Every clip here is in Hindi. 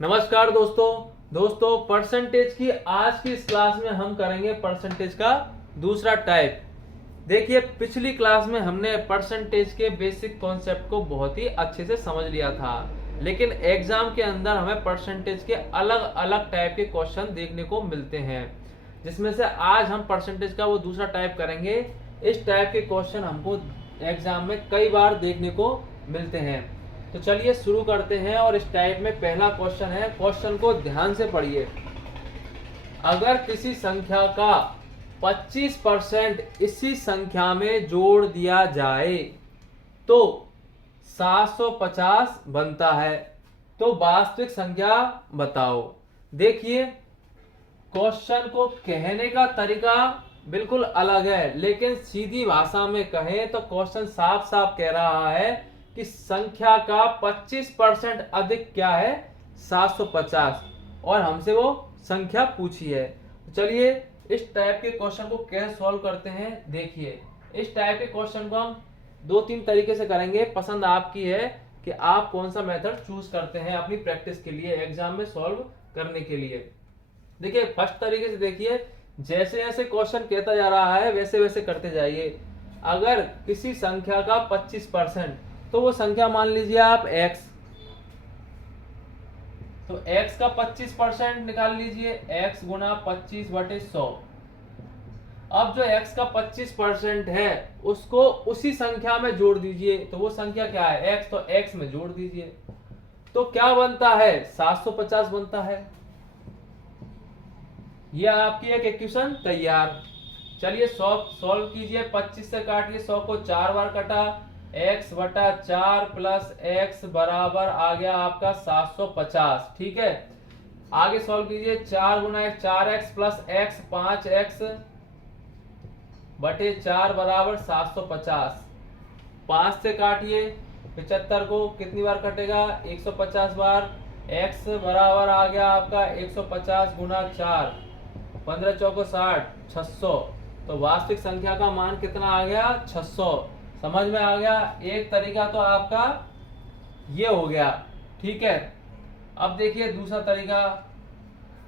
नमस्कार दोस्तों परसेंटेज की आज की इस क्लास में हम करेंगे परसेंटेज का दूसरा टाइप। देखिए, पिछली क्लास में हमने परसेंटेज के बेसिक कॉन्सेप्ट को बहुत ही अच्छे से समझ लिया था, लेकिन एग्जाम के अंदर हमें परसेंटेज के अलग अलग टाइप के क्वेश्चन देखने को मिलते हैं, जिसमें से आज हम परसेंटेज का वो दूसरा टाइप करेंगे। इस टाइप के क्वेश्चन हमको एग्जाम में कई बार देखने को मिलते हैं। तो चलिए शुरू करते हैं। और इस टाइप में पहला क्वेश्चन है, क्वेश्चन को ध्यान से पढ़िए। अगर किसी संख्या का 25% इसी संख्या में जोड़ दिया जाए तो 750 बनता है, तो वास्तविक संख्या बताओ। देखिए, क्वेश्चन को कहने का तरीका बिल्कुल अलग है, लेकिन सीधी भाषा में कहें तो क्वेश्चन साफ साफ कह रहा है कि संख्या का 25% अधिक क्या है, 750, और हमसे वो संख्या पूछी है। तो चलिए इस टाइप के क्वेश्चन को कैसे सॉल्व करते हैं। देखिए, इस टाइप के क्वेश्चन को हम 2-3 तरीके से करेंगे। पसंद आपकी है कि आप कौन सा मेथड चूज करते हैं अपनी प्रैक्टिस के लिए, एग्जाम में सॉल्व करने के लिए। देखिए, फर्स्ट तरीके से देखिए, जैसे जैसे क्वेश्चन कहता जा रहा है वैसे वैसे करते जाइए। अगर किसी संख्या का 25%, तो वो संख्या मान लीजिए आप x, तो x का 25% निकाल लीजिए, x गुना 25/100। अब जो x का 25% है उसको उसी संख्या में जोड़ दीजिए, तो वो संख्या क्या है, x, तो x में जोड़ दीजिए। तो क्या बनता है, 750 बनता है। ये आपकी एक इक्वेशन तैयार। चलिए सॉल्व कीजिए। 25 से काटिए, 100 को 4 बार कटा, x/4 प्लस x बराबर आ गया आपका 750। ठीक है, आगे सॉल्व कीजिए। 4 गुना 4x प्लस x 5x बटे 4 बराबर 750। 5 से काटिए 75 को, कितनी बार कटेगा, 150 बार। x बराबर आ गया आपका 150 गुना 4, 15 चौको 60, 600। तो वास्तविक संख्या का मान कितना आ गया, 600। समझ में आ गया। एक तरीका तो आपका ये हो गया। ठीक है, अब देखिए दूसरा तरीका।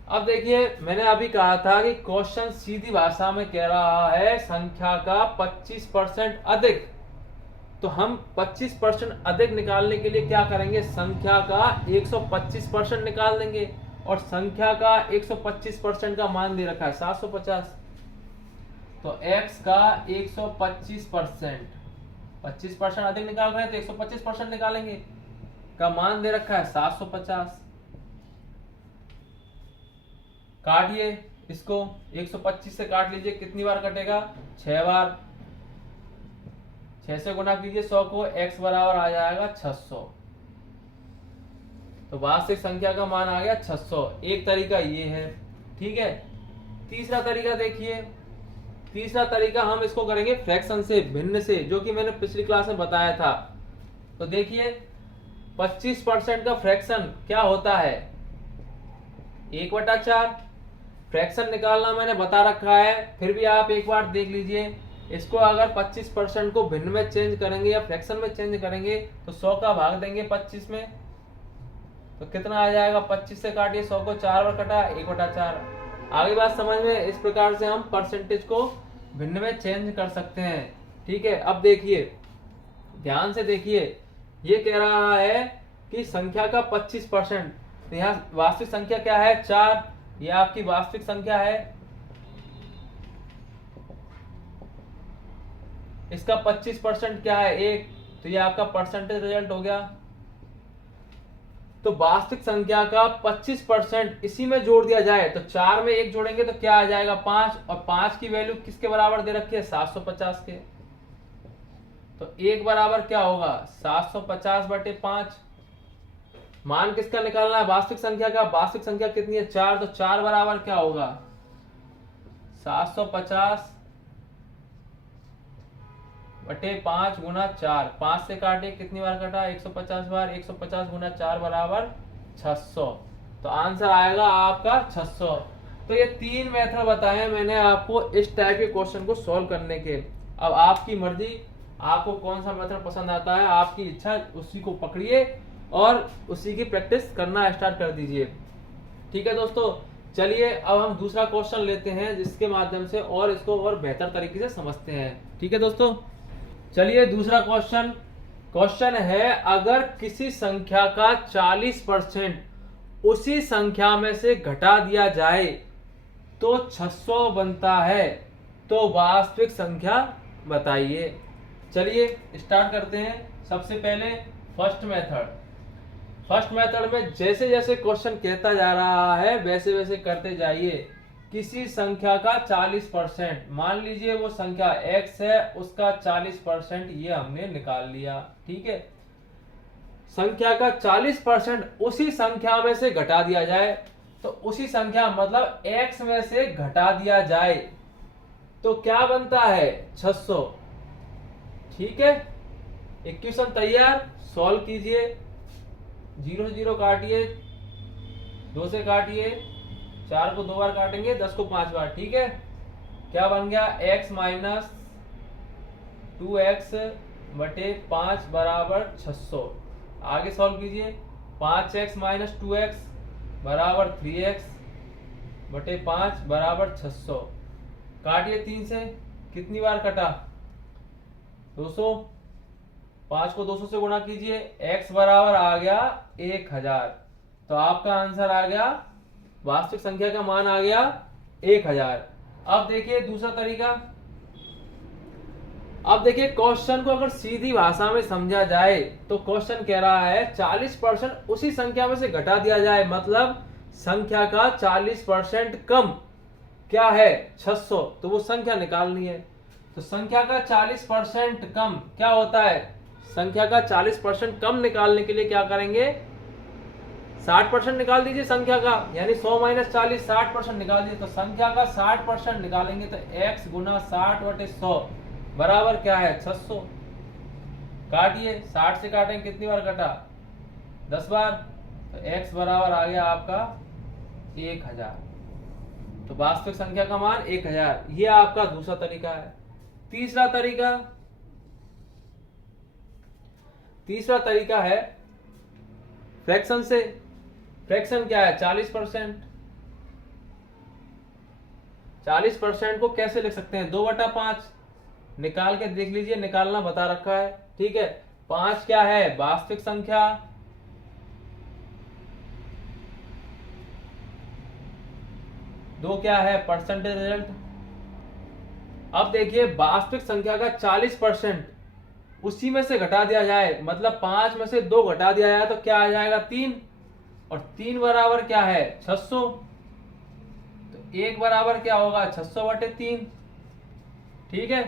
अब देखिए, मैंने अभी कहा था कि क्वेश्चन सीधी भाषा में कह रहा है संख्या का 25% अधिक। तो हम 25% अधिक निकालने के लिए क्या करेंगे, संख्या का 125% निकाल देंगे, और संख्या का 125% का मान दे रखा है 750। तो x का 125%, 25% अधिक निकाल रहे हैं तो 125% निकालेंगे, का मान दे रखा है 750। काटिए इसको, 125 से काट लीजिए, कितनी बार कटेगा, 6 बार। 6 से गुना कीजिए 100 को, x बराबर आ जाएगा 600। तो वास्तविक संख्या का मान आ गया 600। एक तरीका ये है। ठीक है, तीसरा तरीका देखिए। तीसरा तरीका हम इसको करेंगे फ्रैक्शन से, भिन्न से, जो कि मैंने पिछली क्लास में बताया था। तो देखिए, 25% का फ्रैक्शन क्या होता है, 1/4। फ्रैक्शन निकालना मैंने बता रखा है, फिर भी आप एक बार देख लीजिए। इसको अगर 25% को भिन्न में चेंज करेंगे या फ्रैक्शन में चेंज करेंगे तो 100 का भाग देंगे 25 में, तो कितना आ जाएगा, 25 से काटिए, 100 को 4 बार कटा, 1/4। आगे बात समझ में। इस प्रकार से हम परसेंटेज को भिन्न में चेंज कर सकते हैं। ठीक है, अब देखिए, ध्यान से देखिए, ये कह रहा है कि संख्या का 25%, तो यहाँ वास्तविक संख्या क्या है, 4, ये आपकी वास्तविक संख्या है। इसका 25% क्या है, 1, तो ये आपका परसेंटेज रिजल्ट हो गया। तो वास्तविक संख्या का 25% इसी में जोड़ दिया जाए तो 4 में 1 जोड़ेंगे तो क्या आ जाएगा, 5, और 5 की वैल्यू किसके बराबर दे रखी है, 750 के। तो 1 बराबर क्या होगा, 750/5। मान किसका निकालना है, वास्तविक संख्या का। वास्तविक संख्या कितनी है, 4, तो 4 बराबर क्या होगा, 750/5 गुना 4। 5 से काटे, कितनी बार कटा, 150 बार। 150 गुना 4 बराबर 600। तो आंसर आएगा आपका 600। तो ये 3 मेथड बताए मैंने आपको इस टाइप के क्वेश्चन को सॉल्व करने के। अब आपकी मर्जी, आपको कौन सा मेथड पसंद आता है, आपकी इच्छा, उसी को पकड़िए और उसी की प्रैक्टिस करना स्टार्ट कर दीजिए। ठीक है दोस्तों, चलिए अब हम दूसरा क्वेश्चन लेते हैं जिसके माध्यम से और इसको और बेहतर तरीके से समझते हैं। ठीक है दोस्तों, चलिए दूसरा क्वेश्चन है, अगर किसी संख्या का 40% उसी संख्या में से घटा दिया जाए तो 600 बनता है, तो वास्तविक संख्या बताइए। चलिए स्टार्ट करते हैं। सबसे पहले फर्स्ट मेथड में जैसे जैसे क्वेश्चन कहता जा रहा है वैसे वैसे करते जाइए। किसी संख्या का 40%, मान लीजिए वो संख्या x है, उसका 40% ये हमने निकाल लिया। ठीक है, संख्या का 40% उसी संख्या में से घटा दिया जाए, तो उसी संख्या मतलब x में से घटा दिया जाए तो क्या बनता है, 600। ठीक है, इक्वेशन तैयार, सॉल्व कीजिए। 0 से 0 काटिए, 2 से काटिए, 4 को 2 बार काटेंगे, 10 को 5 बार। ठीक है, क्या बन गया, x माइनस 2x बटे 5 बराबर 600। आगे सॉल्व कीजिए, 5x माइनस 2x बराबर 3x बटे 5 बराबर 600। काटिए 3 से, कितनी बार कटा, 200। 5 को 200 से गुणा कीजिए, x बराबर आ गया 1000। तो आपका आंसर आ गया, वास्तविक संख्या का मान आ गया 1000। अब देखिए दूसरा तरीका। अब देखिए क्वेश्चन को अगर सीधी भाषा में समझा जाए तो क्वेश्चन कह रहा है 40% उसी संख्या में से घटा दिया जाए, मतलब संख्या का 40% कम क्या है, 600। तो वो संख्या निकालनी है। तो संख्या का 40% कम क्या होता है, संख्या का 40% कम निकालने के लिए क्या करेंगे, 60% निकाल दीजिए संख्या का, यानी 100 माइनस 40, 60% निकाल दीजिए। तो संख्या का 60% निकालेंगे तो x गुना 60 बटे 100 बराबर क्या है, 600। काटिए, 60 से काटेंगे, कितनी बार कटा, 10 बार। तो x बराबर आ गया आपका 1000। तो वास्तविक संख्या का मान 1000। ये आपका दूसरा तरीका है। तीसरा तरीका है फ्रैक्शन से। फ्रैक्शन क्या है, 40%। 40% को कैसे लिख सकते हैं, 2/5। निकाल के देख लीजिए, निकालना बता रखा है। ठीक है, 5 क्या है, वास्तविक संख्या, 2 क्या है, परसेंटेज रिजल्ट। अब देखिए वास्तविक संख्या का 40% उसी में से घटा दिया जाए, मतलब 5 में से 2 घटा दिया जाए तो क्या आ जाएगा, 3। और 3 बराबर क्या है, 600। तो 1 बराबर क्या होगा, 600 बटे 3। ठीक है,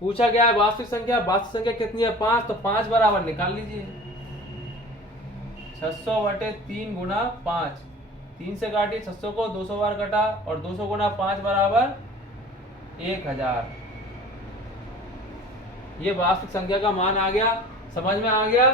पूछा गया है वास्तविक संख्या कितनी है, 5। तो 5 बराबर निकाल लीजिए, 600 बटे 3 गुना 5। 3 से काटिए 600 को, 200 बार कटा, और 200 गुना 5 बराबर 1000। ये वास्तविक संख्या का मान आ गया। समझ में आ गया।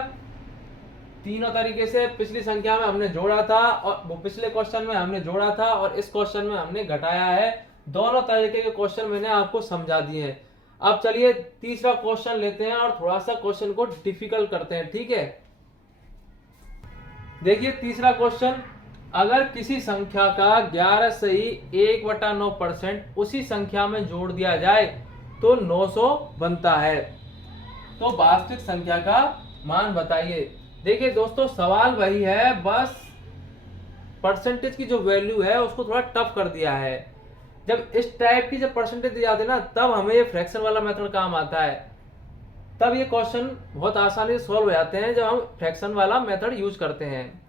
तीनों तरीके से पिछली संख्या में हमने जोड़ा था, और वो पिछले क्वेश्चन में हमने जोड़ा था, और इस क्वेश्चन में हमने घटाया है। दोनों तरीके के क्वेश्चन मैंने आपको समझा दिए हैं। अब चलिए तीसरा क्वेश्चन लेते हैं और थोड़ा सा क्वेश्चन को डिफिकल्ट करते हैं। ठीक है, देखिए तीसरा क्वेश्चन, अगर किसी संख्या का 11 सही 1/9% उसी संख्या में जोड़ दिया जाए तो 900 बनता है, तो वास्तविक संख्या का मान बताइए। देखिए दोस्तों, सवाल वही है, बस परसेंटेज की जो वैल्यू है उसको थोड़ा टफ कर दिया है। जब इस टाइप की जब परसेंटेज दी जाती है ना, तब हमें ये फ्रैक्शन वाला मेथड काम आता है। तब ये क्वेश्चन बहुत आसानी से सॉल्व हो जाते हैं जब हम फ्रैक्शन वाला मेथड यूज करते हैं।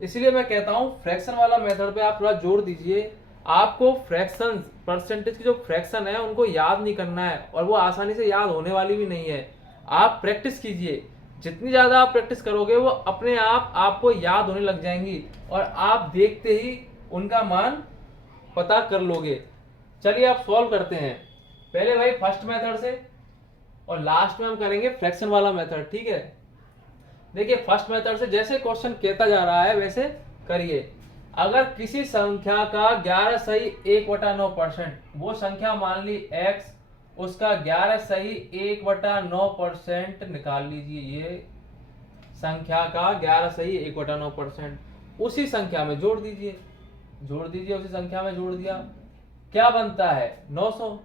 इसलिए मैं कहता हूं फ्रैक्शन वाला मेथड पे आप थोड़ा जोर दीजिए। आपको फ्रैक्शन, परसेंटेज की जो फ्रैक्शन है उनको याद नहीं करना है, और वो आसानी से याद होने वाली भी नहीं है। आप प्रैक्टिस कीजिए, जितनी ज्यादा आप प्रैक्टिस करोगे वो अपने आप आपको याद होने लग जाएंगी, और आप देखते ही उनका मान पता कर लोगे। चलिए आप सॉल्व करते हैं। पहले भाई फर्स्ट मेथड से, और लास्ट में हम करेंगे फ्रैक्शन वाला मेथड। ठीक है, देखिए फर्स्ट मेथड से जैसे क्वेश्चन कहता जा रहा है वैसे करिए। अगर किसी संख्या का 11 सही 1/9%, वो संख्या मान ली x, उसका 11 सही 1/9% निकाल लीजिए। ये संख्या का 11 सही 1/9%, उसी संख्या में जोड़ दीजिए, उसी संख्या में जोड़ दिया, क्या बनता है 900।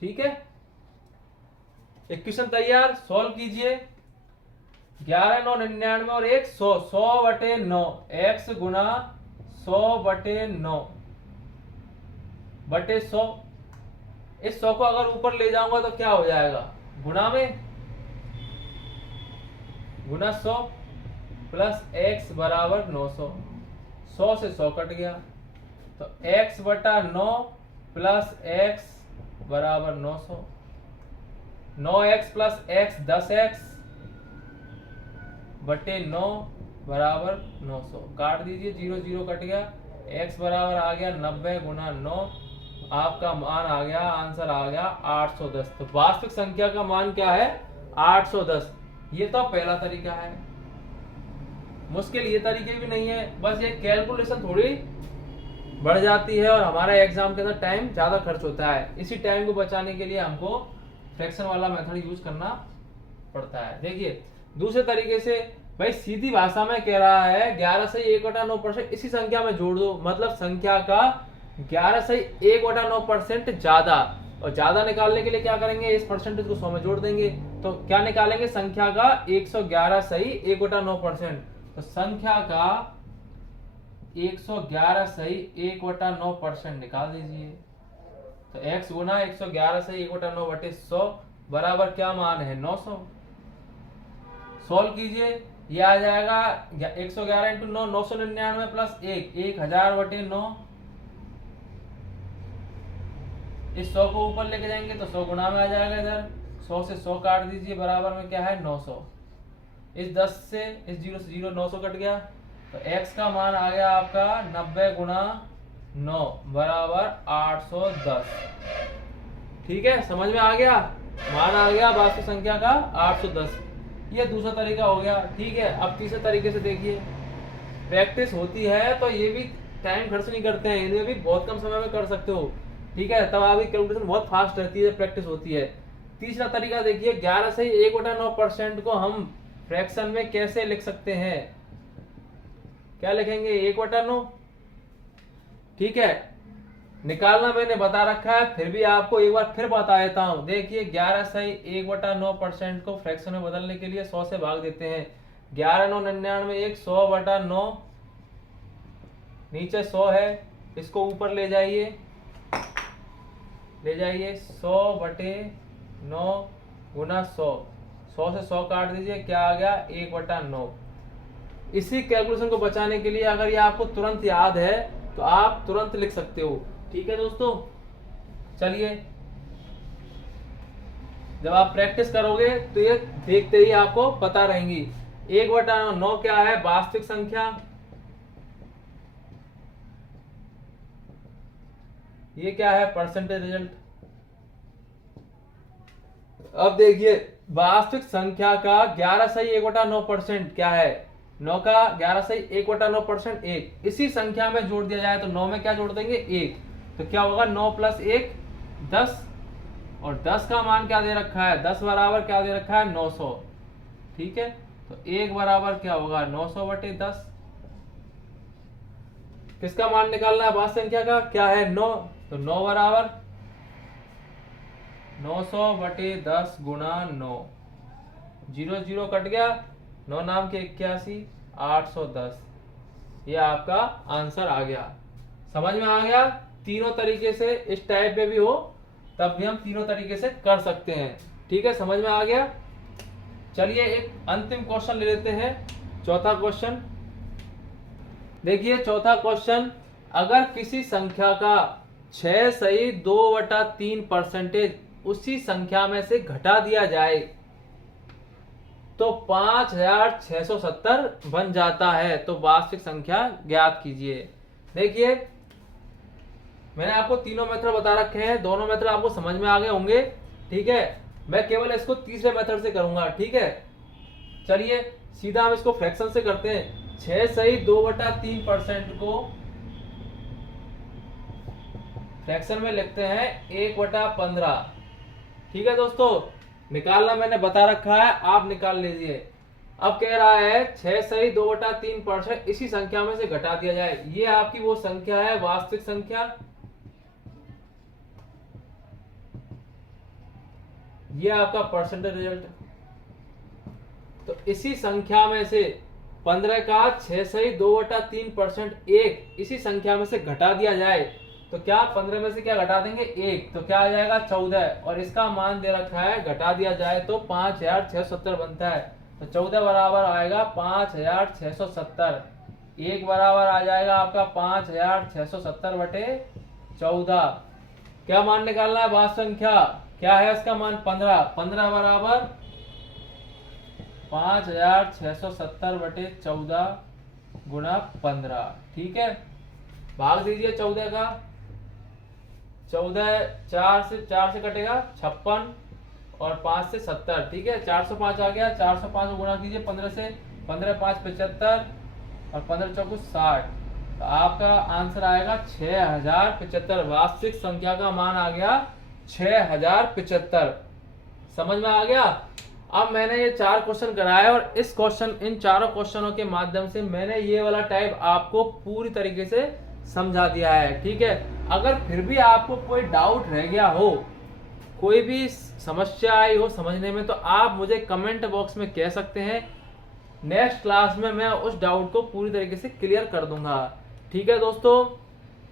ठीक है, इक्वेशन तैयार, सॉल्व कीजिए। 11 9 99 और 1 100, 100/9 x गुना 100/9 बटे 100। इस 100 को अगर ऊपर ले जाऊंगा तो क्या हो जाएगा, गुना में, गुना 100 प्लस x बराबर 900, 100 से 100 कट गया तो x/9 प्लस x बराबर 900, 9x प्लस x 10x बटे 9 बराबर 900, काट दीजिए, 0 0 कट गया, x बराबर आ गया 90 गुना 9, आपका मान आ गया, आंसर आ गया 810। तो वास्तविक संख्या का मान क्या है 810। ये तो पहला तरीका है, मुश्किल ये तरीके भी नहीं है, बस ये कैलकुलेशन थोड़ी बढ़ जाती है और हमारा एग्जाम के अंदर टाइम ज्यादा खर्च होता है। इसी टाइम को बचाने के लिए हमको फ्रैक्शन वाला मेथड यूज करना पड़ता है। देखिए दूसरे तरीके से, भाई सीधी भाषा में कह रहा है 11 से 1/9% इसी संख्या में जोड़ दो, मतलब संख्या का 11 से 1/9% ज्यादा, और ज्यादा निकालने के लिए क्या करेंगे, इस परसेंटेज को 100 में जोड़ देंगे, तो क्या निकालेंगे, संख्या का 111 सही 1/9%। तो संख्या का 111 सही 1/9% निकाल दीजिए। तो x गुना 111 सही 1/9 बटे 100 बराबर क्या मान है 900। सॉल्व कीजिए, ये आ जाएगा 111 इंटू 9 999 प्लस 1 1000/9। इस 100 को ऊपर लेके जाएंगे तो 100 गुना में आ जाएगा, इधर 100 से 100 काट दीजिए, बराबर में क्या है 900। इस 10 से इस 0 से 0 900 कट गया, तो x का मान आ गया आपका 90 गुना 9 बराबर 810। ठीक है, समझ में आ गया, मान आ गया वास्तविक संख्या का 810। ये दूसरा तरीका हो गया। ठीक है, अब तीसरे तरीके से देखिए, प्रैक्टिस होती है तो ये भी टाइम खर्च नहीं करते हैं, इन्हें भी बहुत कम समय में कर सकते हो। ठीक है, तब आपकी कैलकुलेशन बहुत फास्ट रहती है, प्रैक्टिस होती है। तीसरा तरीका देखिए, 11 से 1/9% को हम फ्रैक्शन में कैसे लिख सकते हैं, क्या लिखेंगे 1/9। ठीक है, निकालना मैंने बता रखा है, फिर भी आपको एक बार फिर बता देता हूं। देखिए 11 से 1/9% को फ्रैक्शन में बदलने के लिए 100 से भाग देते हैं। 11 9 99 1 100/9, नीचे 100 है, इसको ऊपर ले जाइए 100/9 गुना 100, 100 से 100 काट दीजिए, क्या आ गया 1/9। इसी कैलकुलेशन को बचाने के लिए अगर ये आपको तुरंत याद है तो आप तुरंत लिख सकते हो। ठीक है दोस्तों, चलिए जब आप प्रैक्टिस करोगे तो ये देखते ही आपको पता रहेंगी। 1/9 क्या है, वास्तविक संख्या, ये क्या है परसेंटेज रिजल्ट। अब देखिए वास्तविक संख्या का 11 सही 1/9% क्या है, 9 का 11 सही 1/9% 1, इसी संख्या में जोड़ दिया जाए तो 9 में क्या जोड़ देंगे 1, तो क्या होगा 9 प्लस 1 10, और 10 का मान क्या दे रखा है, 10 बराबर क्या दे रखा है 900। ठीक है, तो 1 बराबर क्या होगा 900/10। किसका मान निकालना है, वास्तविक संख्या का क्या है 9, तो 9 बराबर 900/10 गुना 9, 0 0 कट गया, 9 नाम के 81 810। ये आपका आंसर आ गया, समझ में आ गया। तीनों तरीके से इस टाइप में भी हो तब भी हम तीनों तरीके से कर सकते हैं। ठीक है, समझ में आ गया। चलिए एक अंतिम क्वेश्चन ले लेते हैं, चौथा क्वेश्चन। देखिए चौथा क्वेश्चन, अगर किसी संख्या का 6 सही 2/3% उसी संख्या में से घटा दिया जाए तो 5670 बन जाता है, तो वास्तविक संख्या ज्ञात कीजिए। देखिए मैंने आपको तीनों मेथड बता रखे हैं, दोनों मेथड आपको समझ में आ गए होंगे। ठीक है, मैं केवल इसको तीसरे मेथड से करूंगा। ठीक है, चलिए सीधा हम इसको फ्रैक्शन से करते हैं। 6 सही 2/3% को फ्रैक्शन में लिखते हैं 1/15। ठीक है दोस्तों, निकालना मैंने बता रखा है, आप निकाल लीजिए। अब कह रहा है 6 सही 2/3% इसी संख्या में से घटा दिया जाए। ये आपकी वो संख्या है वास्तविक संख्या, ये आपका परसेंटेज रिजल्ट। तो इसी संख्या में से 15 का 6 सही 2/3% एक इसी संख्या में से घटा दिया जाए तो क्या 15 में से क्या घटा देंगे 1, तो क्या आ जाएगा 14, और इसका मान दे रखा है घटा दिया जाए तो 5670 बनता है। तो 14 बराबर आएगा 5670, 1 बराबर आ जाएगा आपका 5670 बटे 14। क्या मान निकालना है वास्तविक संख्या, क्या है इसका मान 15, 15 बराबर 5670 बटे 14 गुणा 15। ठीक है, भाग दीजिए 14 का, 14 4 से कटेगा 56 और 5 से 70। ठीक है, 405 आ गया, 405 गुणा कीजिए 15 से, 15 5 75 और 15 चौको 60। तो आपका आंसर आएगा 6075। वास्तविक संख्या का मान आ गया 6075। समझ में आ गया। अब मैंने ये 4 क्वेश्चन कराए और इन चारों क्वेश्चनों के माध्यम से मैंने ये वाला टाइप आपको पूरी तरीके से समझा दिया है। ठीक है, अगर फिर भी आपको कोई डाउट रह गया हो, कोई भी समस्या आई हो समझने में, तो आप मुझे कमेंट बॉक्स में कह सकते हैं। नेक्स्ट क्लास में मैं उस डाउट को पूरी तरीके से क्लियर कर दूंगा। ठीक है दोस्तों,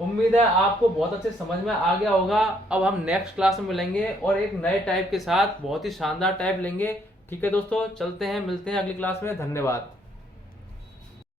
उम्मीद है आपको बहुत अच्छे समझ में आ गया होगा। अब हम नेक्स्ट क्लास में मिलेंगे और एक नए टाइप के साथ बहुत ही शानदार टाइप लेंगे। ठीक है दोस्तों, चलते हैं, मिलते हैं अगली क्लास में। धन्यवाद।